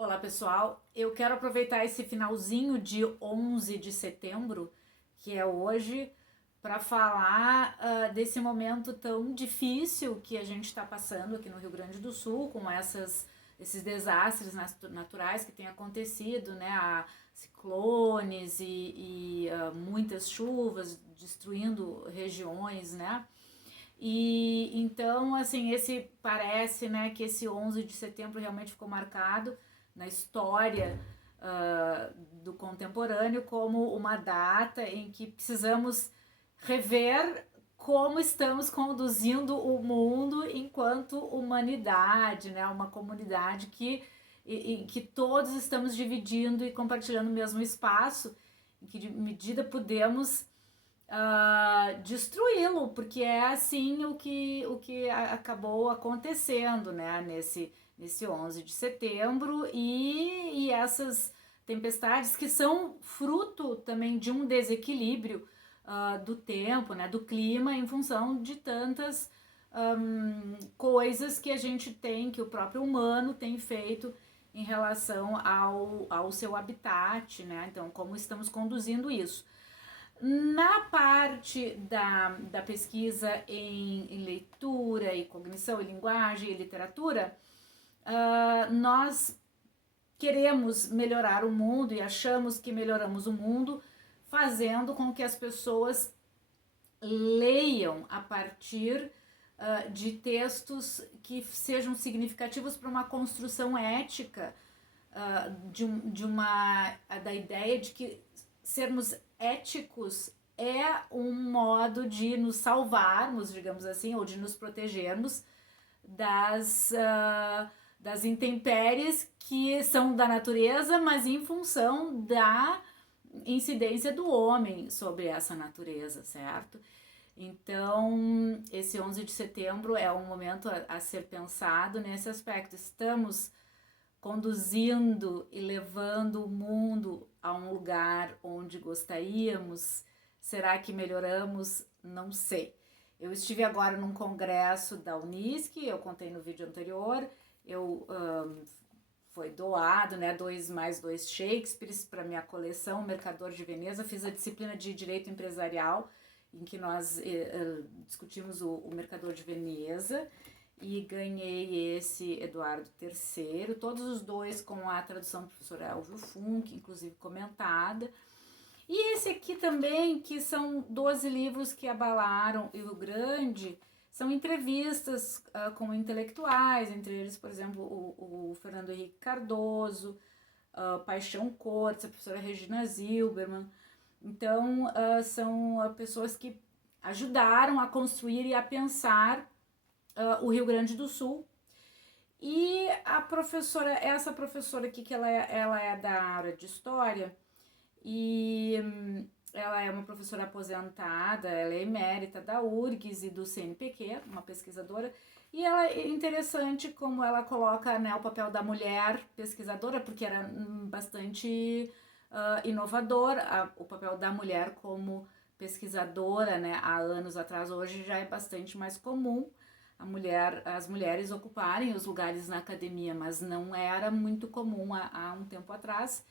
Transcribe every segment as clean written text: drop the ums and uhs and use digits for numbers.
Olá pessoal, eu quero aproveitar esse finalzinho de 11 de setembro, que é hoje, para falar desse momento tão difícil que a gente está passando aqui no Rio Grande do Sul, com esses desastres naturais que têm acontecido, né? Ciclones e muitas chuvas destruindo regiões, né? E então, assim, esse parece, né, que esse 11 de setembro realmente ficou marcado na história do contemporâneo como uma data em que precisamos rever como estamos conduzindo o mundo enquanto humanidade, né? Uma comunidade em que todos estamos dividindo e compartilhando o mesmo espaço, em que de medida podemos destruí-lo, porque é assim o que acabou acontecendo, né, nesse 11 de setembro e essas tempestades que são fruto também de um desequilíbrio do tempo, né, do clima, em função de tantas coisas que a gente tem, que o próprio humano tem feito em relação ao seu habitat, né, então como estamos conduzindo isso. Na parte da pesquisa em leitura e cognição e linguagem e literatura, nós queremos melhorar o mundo e achamos que melhoramos o mundo fazendo com que as pessoas leiam a partir de textos que sejam significativos para uma construção ética da ideia de que sermos éticos é um modo de nos salvarmos, digamos assim, ou de nos protegermos das intempéries que são da natureza, mas em função da incidência do homem sobre essa natureza, certo? Então, esse 11 de setembro é um momento a ser pensado nesse aspecto. Estamos conduzindo e levando o mundo a um lugar onde gostaríamos? Será que melhoramos? Não sei. Eu estive agora num congresso da Unisc, eu contei no vídeo anterior, foi doado, né, dois Shakespeares para minha coleção, Mercador de Veneza. Fiz a disciplina de Direito Empresarial, em que nós discutimos o Mercador de Veneza, e ganhei esse Eduardo III, todos os dois com a tradução do professor Elvio Funk, inclusive comentada. E esse aqui também, que são 12 livros que abalaram o Rio Grande, são entrevistas com intelectuais, entre eles, por exemplo, o Fernando Henrique Cardoso, Paixão Cortes, a professora Regina Zilberman. Então, são pessoas que ajudaram a construir e a pensar o Rio Grande do Sul. E essa professora aqui, que ela é da área de História, e ela é uma professora aposentada, ela é emérita da URGS e do CNPq, uma pesquisadora, e ela é interessante como ela coloca, né, o papel da mulher pesquisadora, porque era bastante inovador o papel da mulher como pesquisadora, né, há anos atrás. Hoje já é bastante mais comum as mulheres ocuparem os lugares na academia, mas não era muito comum há um tempo atrás.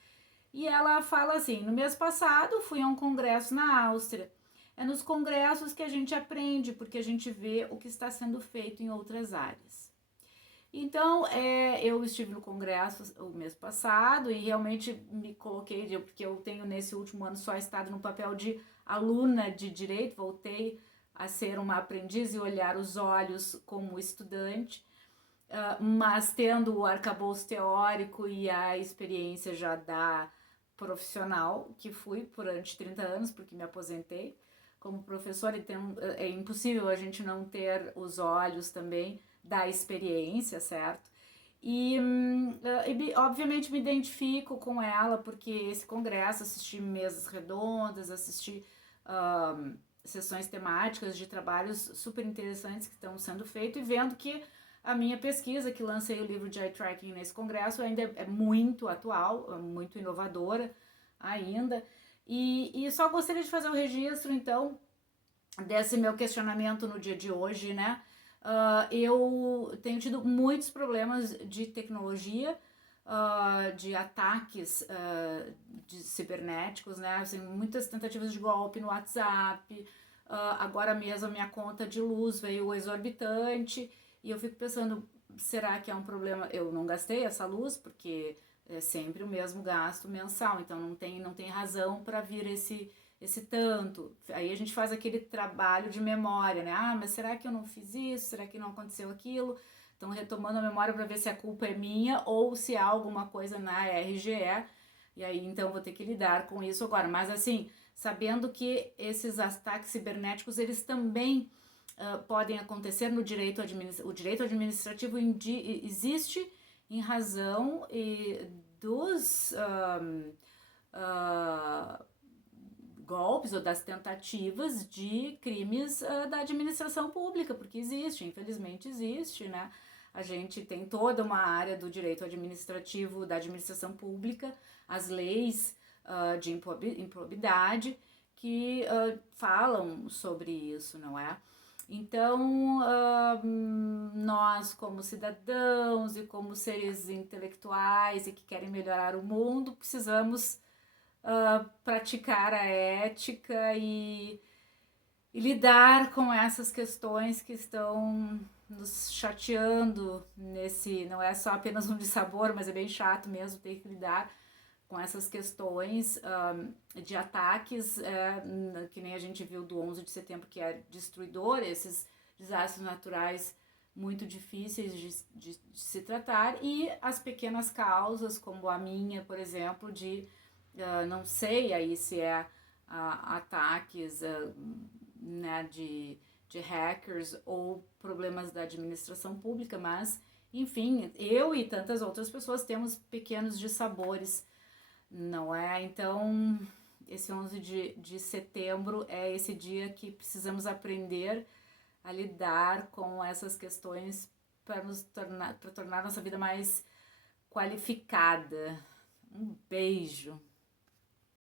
E ela fala assim: no mês passado fui a um congresso na Áustria. É nos congressos que a gente aprende, porque a gente vê o que está sendo feito em outras áreas. Então, eu estive no congresso o mês passado e realmente me coloquei, porque eu tenho nesse último ano só estado no papel de aluna de direito, voltei a ser uma aprendiz e olhar os olhos como estudante, mas tendo o arcabouço teórico e a experiência já da profissional, que fui durante 30 anos, porque me aposentei como professora, então é impossível a gente não ter os olhos também da experiência, certo? E obviamente me identifico com ela, porque esse congresso, assisti mesas redondas, assisti sessões temáticas de trabalhos super interessantes que estão sendo feitos, e vendo que a minha pesquisa, que lancei o livro de eye tracking nesse congresso, ainda é muito atual, muito inovadora ainda. E só gostaria de fazer o registro, então, desse meu questionamento no dia de hoje, né? Eu tenho tido muitos problemas de tecnologia, de ataques de cibernéticos, né? Assim, muitas tentativas de golpe no WhatsApp. Agora mesmo a minha conta de luz veio exorbitante e eu fico pensando, será que é um problema? Eu não gastei essa luz porque é sempre o mesmo gasto mensal, então não tem razão para vir esse tanto. Aí a gente faz aquele trabalho de memória, né? Ah, mas será que eu não fiz isso? Será que não aconteceu aquilo? Então, retomando a memória para ver se a culpa é minha ou se há alguma coisa na RGE. E aí, então, vou ter que lidar com isso agora. Mas, assim, sabendo que esses ataques cibernéticos, eles também podem acontecer no direito administrativo. O direito administrativo existe em razão dos golpes ou das tentativas de crimes da administração pública, porque existe, infelizmente existe, né? A gente tem toda uma área do direito administrativo da administração pública, as leis de improbidade que falam sobre isso, não é? Então, nós como cidadãos e como seres intelectuais e que querem melhorar o mundo, precisamos praticar a ética e lidar com essas questões que estão nos chateando nesse, não é só apenas um dissabor, mas é bem chato mesmo ter que lidar com essas questões de ataques, que nem a gente viu do 11 de setembro, que é destruidor, esses desastres naturais muito difíceis de se tratar, e as pequenas causas, como a minha, por exemplo, de não sei aí se é ataques né, de hackers ou problemas da administração pública, mas enfim, eu e tantas outras pessoas temos pequenos dissabores, não é? Então, esse 11 de setembro é esse dia que precisamos aprender a lidar com essas questões para tornar nossa vida mais qualificada. Um beijo!